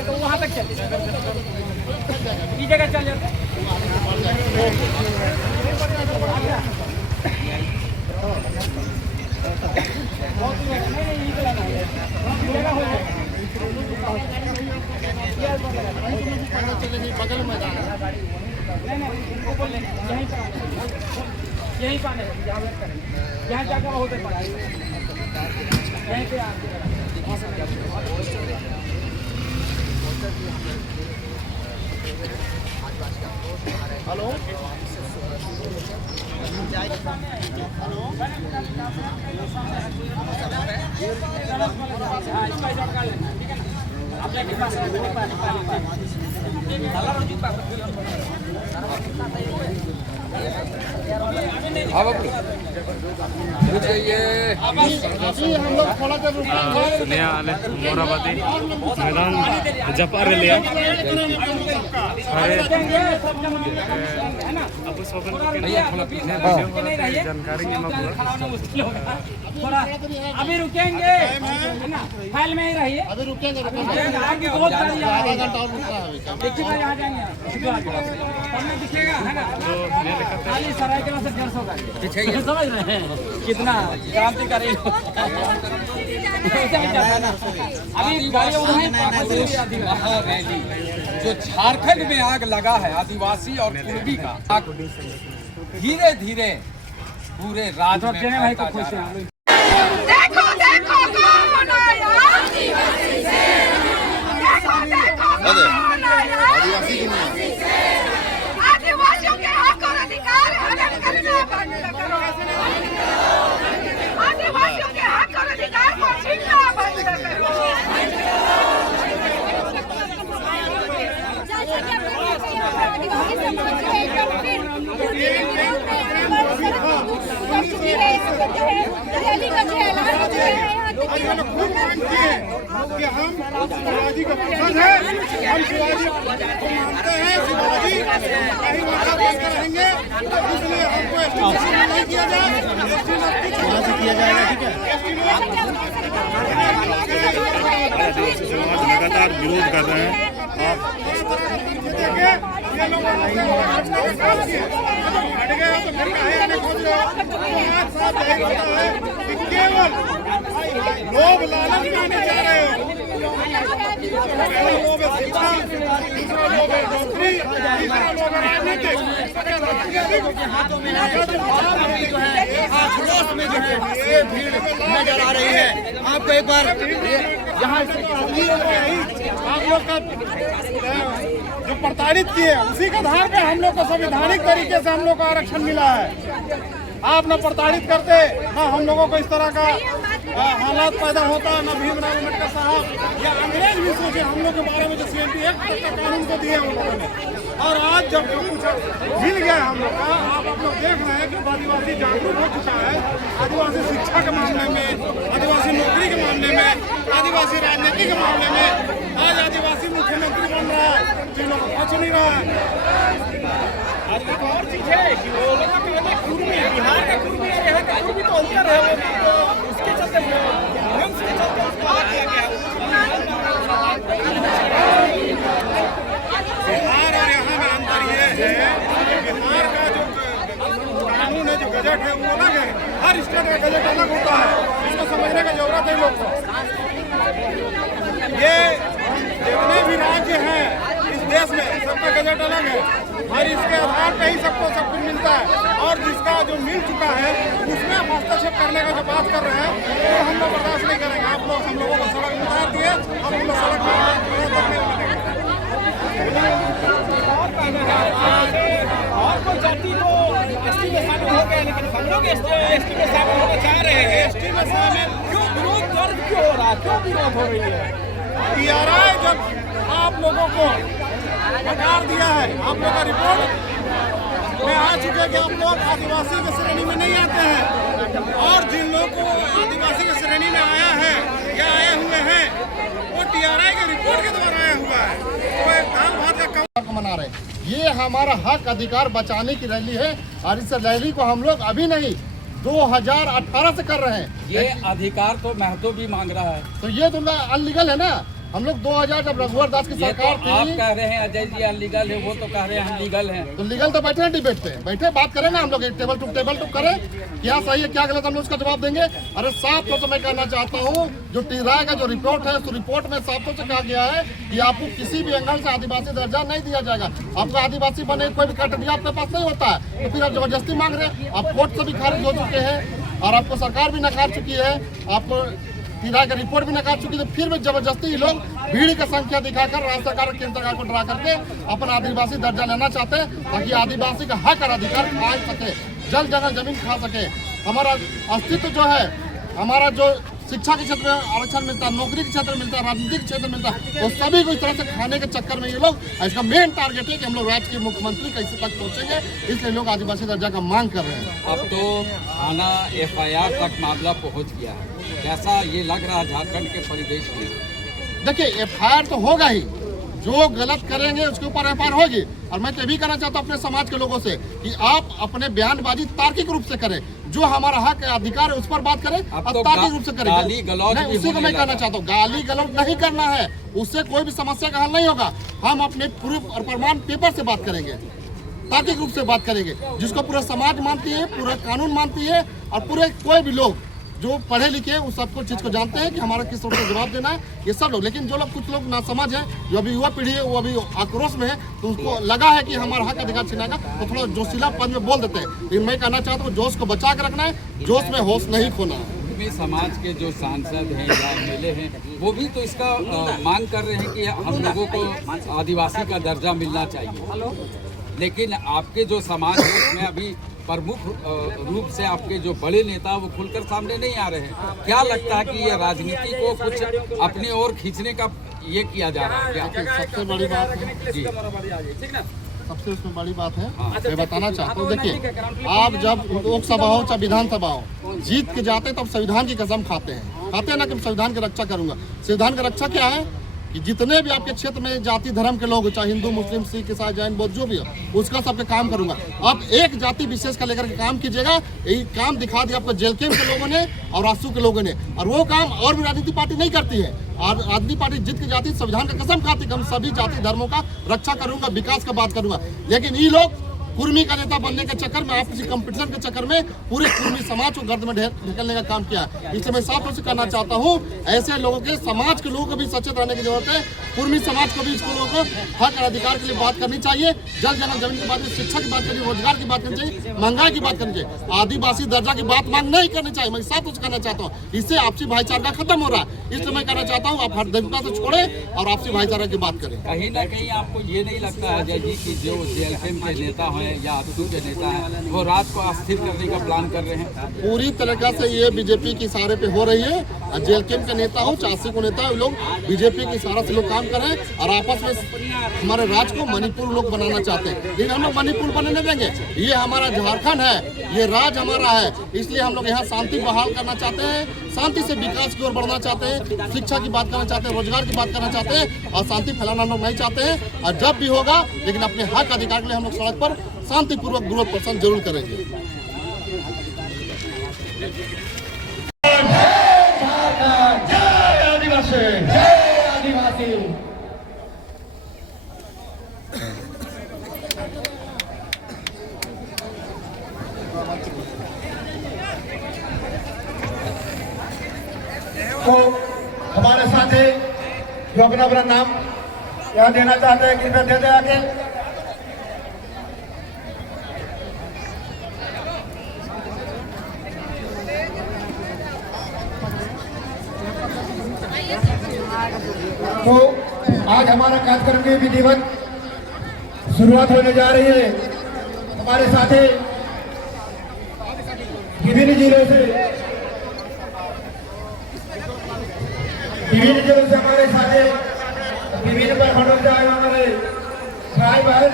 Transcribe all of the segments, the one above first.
तो वहाँ तक चल जगह चल जाते बगल मैदान यहीं पर आने यहाँ जाकर होते यहीं पे हेलो मोराबादी मैदान जपार लिया जानकारी अभी रुकेंगे फाइल में ही रहिए अभी रुकेंगे आगे बहुत सारी आधा घंटा और रुकना है देखिए भाई आ जाएंगे सामने दिखेगा है ना खाली सराय के से 150 का समझ रहे हैं कितना क्रांतिकारी अभी गाड़ी जो झारखंड में आग लगा है आदिवासी और कुर्मी का धीरे धीरे पूरे राज्य में भाई को खुश हैं देखो देखो कौन बनाया आदिवासी से देखो देखो कौन बनाया आदिवासी से आदिवासियों के हक और अधिकार हनन करना बंद करो आदिवासियों के हक और अधिकार को छीनना बंद करो आदिवासी समाज के रैली का जो ऐलान हो चुका है कि हम शिवाजी का पसंद है, हम शिवाजी को मानते हैं, शिवाजी कहीं वादा देकर रहेंगे, इसलिए हमको एस्टिमेशन नहीं किया जाए, एस्टिमेशन किया जाएगा, ठीक है? लगातार विरोध कर रहे हैं ये लोग हट गए तो फिर कहे नहीं खोज रहे साथ यही होता है कि केवल लोग लालच में आने जा रहे हो पहला लोग है शिक्षा दूसरा लोग है नौकरी तीसरा लोग है राजनीतिक आक्रोश में जो है ये भीड़ नजर आ रही है आपको एक बार यहाँ आप लोग का जो प्रताड़ित किए उसी के आधार पे हम लोग को संवैधानिक तरीके से हम लोग को आरक्षण मिला है आप न प्रताड़ित करते न हम लोगों को इस तरह का हालात पैदा होता न भीमराव अम्बेडकर साहब या अंग्रेज भी सोचे हम लोग के बारे में जो CMP एक्ट का कानून को दिए उन लोगों ने और आज जब जो कुछ मिल गया हम लोग का आप लोग देख रहे हैं कि आदिवासी जागरूक हो चुका है आदिवासी शिक्षा के मामले में आदिवासी नौकरी के मामले में आदिवासी राजनीति के मामले में आज आदिवासी मुख्यमंत्री बन रहा है जिन लोग पहुंच नहीं रहा है आज एक और चीज है कि वो लोग कुर्मी बिहार का कुर्मी और यहाँ का कुर्मी तो अंतर है उसके चलते ध्वंस के चलते उसको हटा दिया गया बिहार और यहाँ में अंतर ये है कि बिहार का जो कानून है जो गजट है वो अलग है हर स्टेट का गजट अलग होता है इसको समझने का जरूरत है लोग को ये जितने भी राज्य हैं इस देश में सबका गजट अलग है और इसके आधार पे ही सबको सब कुछ मिलता है और जिसका जो मिल चुका है उसमें हस्तक्षेप करने का जो बात कर रहे हैं वो हम लोग बर्दाश्त नहीं करेंगे आप लोग हम लोगों को सड़क में उतार दिए हम लोग सड़क में और कोई जाति तो एसटी में शामिल हो गए लेकिन हम लोग एसटी में शामिल होना चाह रहे हैं एसटी में शामिल क्यों विरोध दर्ज क्यों हो रहा है क्यों विरोध हो रही है TRI जब आप लोगों को नकार दिया है आप लोग का रिपोर्ट में आ चुके कि आप लोग आदिवासी की श्रेणी में नहीं आते हैं और जिन लोगों को आदिवासी की श्रेणी में आया है या आए हुए हैं वो TRI के रिपोर्ट के द्वारा आया हुआ है वो एक दाल भात का कम मना रहे ये हमारा हक अधिकार बचाने की रैली है और इस रैली को हम लोग अभी नहीं 2018 से कर रहे हैं। ये अधिकार तो महतो भी मांग रहा है। तो ये तो अनलीगल है ना। हम लोग 2000 जब रघुवर दास की ये तो सरकार आप थी, कह रहे हैं अजय जी अनलीगल है, वो तो कह रहे हैं हम लीगल हैं। तो लीगल तो बैठे हैं डिबेट पे, बैठे बात करें ना हम लोग, टेबल टू करें, क्या सही है क्या गलत, हम लोग उसका जवाब देंगे। अरे साफ तौर से मैं कहना चाहता हूँ, जो टीराय का जो रिपोर्ट है, उस रिपोर्ट में साफ तौर से कहा गया है कि आपको किसी भी एंगल से आदिवासी दर्जा नहीं दिया जाएगा। आपको आदिवासी बने कोई भी क्राइटेरिया आपके पास नहीं होता है, तो फिर आप जबरदस्ती मांग रहे हैं। आप कोर्ट से भी खारिज हो चुके हैं और आपको सरकार भी नकार चुकी है, आपको टीराय का रिपोर्ट भी नकार चुकी है। तो फिर भी जबरदस्ती लोग भीड़ की संख्या दिखाकर राज्य सरकार और केंद्र सरकार को डरा करके अपना आदिवासी दर्जा लेना चाहते हैं, ताकि आदिवासी का हक और अधिकार खा सके, जल जगह जमीन खा सके। हमारा अस्तित्व जो है, हमारा जो शिक्षा के क्षेत्र में आरक्षण मिलता है, नौकरी के क्षेत्र में मिलता है, राजनीतिक क्षेत्र में मिलता है, वो सभी को इस तरह से खाने के चक्कर में ये लोग, इसका मेन टारगेट है कि हम लोग राज्य के मुख्यमंत्री कैसे तक पहुंचेंगे, इसलिए लोग आदिवासी दर्जा का मांग कर रहे हैं। अब तो थाना FIR तक मामला पहुंच गया है, कैसा ये लग रहा है झारखंड के परिवेश में? देखिए FIR तो होगा ही, जो गलत करेंगे उसके ऊपर FIR होगी। और मैं तो भी कहना चाहता हूँ अपने समाज के लोगों से कि आप अपने बयानबाजी तार्किक रूप से करें, जो हमारा हक अधिकार है उस पर बात करें, अब तो तार्किक रूप से करें। गाली गलौज नहीं, भी उसी को होने मैं लगा। कहना चाहता हूँ, गाली गलौज नहीं करना है, उससे कोई भी समस्या का हल नहीं होगा। हम अपने प्रूफ और प्रमाण पेपर से बात करेंगे, तार्किक रूप से बात करेंगे, जिसको पूरा समाज मानती है, पूरा कानून मानती है, और पूरे कोई भी लोग जो पढ़े लिखे उस सबको चीज को जानते हैं कि हमारा किस तरह से जवाब देना है, ये सब लोग। लेकिन जो लोग कुछ लोग ना समझ है, जो अभी युवा पीढ़ी है, वो अभी आक्रोश में है, तो उसको लगा है कि हमारा हक अधिकार छीनेगा, तो थोड़ा जोशीला पद में बोल देते हैं। लेकिन मैं कहना चाहता हूँ जोश को बचा के रखना है, जोश में होश नहीं खोना है। में समाज के जो सांसद हैं या MLA हैं, वो भी तो इसका मांग कर रहे हैं कि हम लोगों को आदिवासी का दर्जा मिलना चाहिए। लेकिन आपके जो समाज है उसमें अभी प्रमुख रूप से आपके जो बड़े नेता वो खुलकर सामने नहीं आ रहे हैं। क्या लगता है कि ये राजनीति को कुछ अपनी ओर खींचने का ये किया जा रहा है क्या? सबसे बड़ी बात है जी, सबसे उसमें बड़ी बात है, मैं बताना चाहता हूँ, देखिए आप जब लोकसभा हो चाहे विधानसभा हो, जीत के जाते तब संविधान की कसम खाते हैं ना कि संविधान की रक्षा करूंगा। संविधान की रक्षा क्या है कि जितने भी आपके क्षेत्र में जाति धर्म के लोग, चाहे हिंदू मुस्लिम सिख ईसाई जैन बौद्ध जो भी हो, उसका सबके काम करूंगा। अब एक जाति विशेष का लेकर के काम कीजिएगा, यही काम दिखा दिया आपको जेल कैंप के लोगों ने और आंसू के लोगों ने, और वो काम और भी राजनीतिक पार्टी नहीं करती है। और राजनीतिक पार्टी जीत के जाती संविधान का कसम खाती कि हम सभी जाति धर्मों का रक्षा करूंगा, विकास का बात करूंगा। लेकिन ये लोग कुर्मी का नेता बनने के चक्कर में, आपसी कंपटीशन के चक्कर में पूरे कुर्मी समाज को गर्द में ढकेलने का काम किया। इसलिए मैं साफ तौर से कहना चाहता हूँ, ऐसे लोगों के, समाज के लोगों को भी सचेत रहने की जरूरत है। कुर्मी समाज को भी इसको लोगों को हक और अधिकार के लिए बात करनी चाहिए, जल जगह जमीन की बात, शिक्षा की बात करनी, रोजगार की बात करनी चाहिए, महंगाई की बात करनी चाहिए। आदिवासी दर्जा की बात मांग नहीं करनी चाहिए। मैं साफ तौर से कहना चाहता हूँ, इससे आपसी भाईचारा खत्म हो रहा है। इसलिए मैं कहना चाहता हूँ आप हरदमता से छोड़े और आपसी भाईचारा की बात करें। कहीं ना कहीं आपको ये नहीं लगता है अजय जी की जो JLKM के नेता हैं या ASU के नेता हैं, वो रात को अस्थिर करने का प्लान कर रहे हैं? पूरी तरीके से ये बीजेपी के इशारे पे हो रही है। JLKM के नेता हो, ASU को नेता हो, लोग बीजेपी के इशारा से लोग काम कर रहे हैं और आपस में हमारे राज्य को मणिपुर लोग बनाना चाहते हैं। लेकिन हम लोग मणिपुर बनने नहीं देंगे। ये हमारा झारखंड है, ये राज्य हमारा है, इसलिए हम लोग यहाँ शांति बहाल करना चाहते हैं, शांति से विकास की ओर बढ़ना चाहते हैं, शिक्षा की बात करना चाहते हैं, रोजगार की बात करना चाहते हैं, और शांति फैलाना हम लोग नहीं चाहते हैं। और जब भी होगा, लेकिन अपने हक अधिकार के लिए हम लोग सड़क पर शांतिपूर्वक विरोध प्रदर्शन जरूर करेंगे। तो हमारे साथी जो अपना अपना नाम यहाँ देना चाहते हैं, कृपया दे दें आगे। तो आज हमारा कार्यक्रम की विधिवत शुरुआत होने जा रही है। हमारे साथी विभिन्न जिलों से हमारे साथी विभिन्न प्रखंडों से आए हमारे भाई बहन,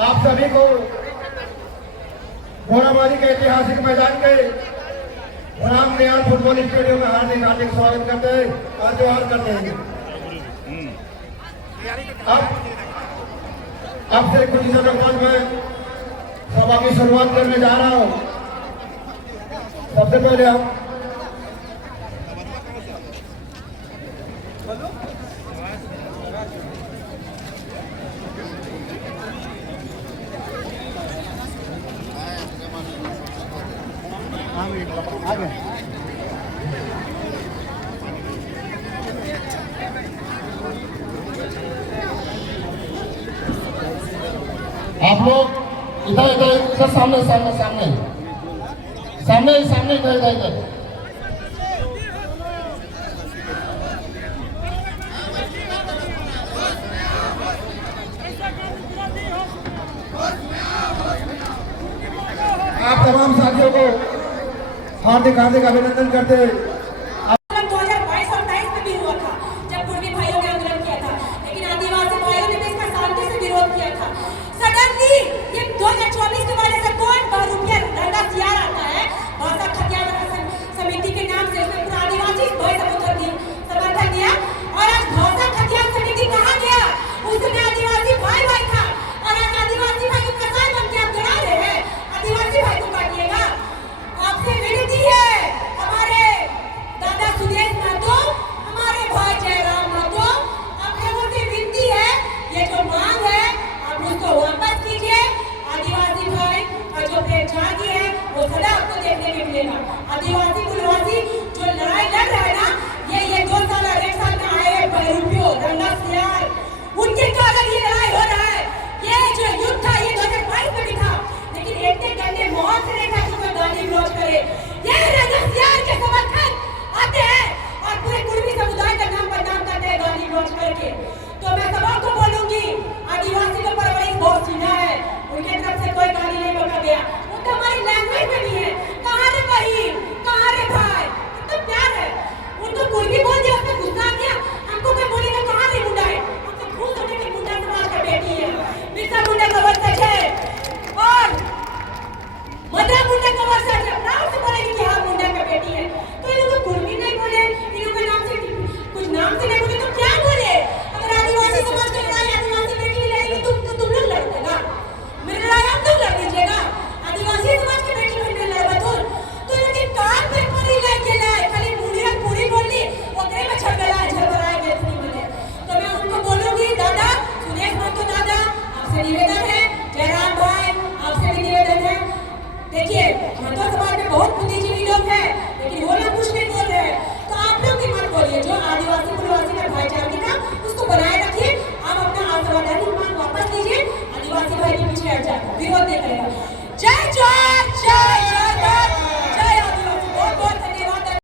आप सभी को घोड़ाबाजी के ऐतिहासिक मैदान के रामदयाल फुटबॉल स्टेडियम में हार्दिक हार्दिक स्वागत करते हैं और जोहार करते हैं। अब से कुछ समय बाद मैं सभा की शुरुआत करने जा रहा हूँ। सबसे पहले हम आप लोग इधर इधर इधर सामने सामने सामने सामने सामने इधर इधर इधर आप तमाम साथियों को हार्दिक हार्दिक अभिनंदन करते